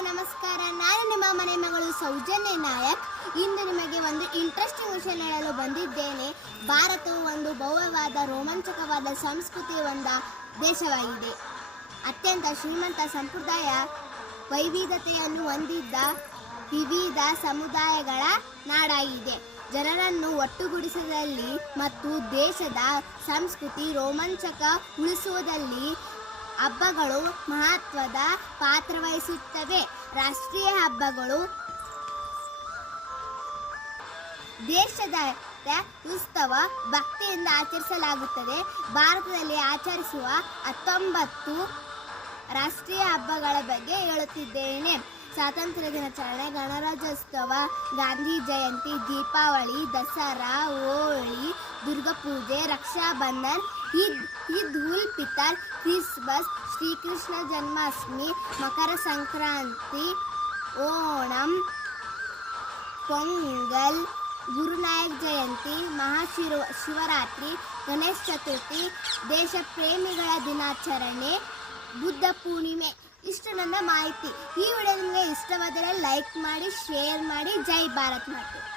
ನಮಸ್ಕಾರ. ನಾನು ನಿಮ್ಮ ಮನೆ ಮಗಳು ಸೌಜನ್ಯ ನಾಯಕ್. ಇಂದು ನಿಮಗೆ ಒಂದು ಇಂಟ್ರೆಸ್ಟಿಂಗ್ ವಿಷಯ ಹೇಳಲು ಬಂದಿದ್ದೇನೆ. ಭಾರತವು ಒಂದು ಭವ್ಯವಾದ ರೋಮಾಂಚಕವಾದ ಸಂಸ್ಕೃತಿ ದೇಶವಾಗಿದೆ. ಅತ್ಯಂತ ಶ್ರೀಮಂತ ಸಂಪ್ರದಾಯ ವೈವಿಧ್ಯತೆಯನ್ನು ಹೊಂದಿದ್ದ ವಿವಿಧ ಸಮುದಾಯಗಳ ನಾಡಾಗಿದೆ. ಜನರನ್ನು ಒಟ್ಟುಗೂಡಿಸುವುದರಲ್ಲಿ ಮತ್ತು ದೇಶದ ಸಂಸ್ಕೃತಿ ರೋಮಾಂಚಕ ಉಳಿಸುವುದರಲ್ಲಿ ಹಬ್ಬಗಳು ಮಹತ್ವದ ಪಾತ್ರ ವಹಿಸುತ್ತವೆ. ರಾಷ್ಟ್ರೀಯ ಹಬ್ಬಗಳು ದೇಶದ ಉತ್ಸವ ಭಕ್ತಿಯಿಂದ ಆಚರಿಸಲಾಗುತ್ತದೆ. ಭಾರತದಲ್ಲಿ ಆಚರಿಸುವ 19 ರಾಷ್ಟ್ರೀಯ ಹಬ್ಬಗಳ ಬಗ್ಗೆ ಹೇಳುತ್ತಿದ್ದೇನೆ. ಸ್ವಾತಂತ್ರ್ಯ ದಿನಾಚರಣೆ, ಗಣರಾಜ್ಯೋತ್ಸವ, ಗಾಂಧಿ ಜಯಂತಿ, ದೀಪಾವಳಿ, ದಸರಾ, ಹೋಳಿ, ದುರ್ಗಾಪೂಜೆ, ರಕ್ಷಾಬಂಧನ್, ಈದ್ ಉಲ್ ಫಿತರ್, ಕ್ರಿಸ್ಮಸ್, ಶ್ರೀಕೃಷ್ಣ ಜನ್ಮಾಷ್ಟಮಿ, ಮಕರ ಸಂಕ್ರಾಂತಿ, ಓಣಂ, ಪೊಂಗಲ್, ಗುರುನಾಯಕ್ ಜಯಂತಿ, ಮಹಾಶಿವರಾತ್ರಿ, ಗಣೇಶ ಚತುರ್ಥಿ, ದೇಶ ಪ್ರೇಮಿಗಳ ದಿನಾಚರಣೆ, ಬುದ್ಧ ಪೂರ್ಣಿಮೆ. ಇಷ್ಟು ನನ್ನ ಮಾಹಿತಿ. ಈ ವಿಡಿಯೋ ನಿಮಗೆ ಇಷ್ಟವಾದರೆ ಲೈಕ್ ಮಾಡಿ, ಶೇರ್ ಮಾಡಿ. ಜೈ ಭಾರತ್ ಮಾತೆ.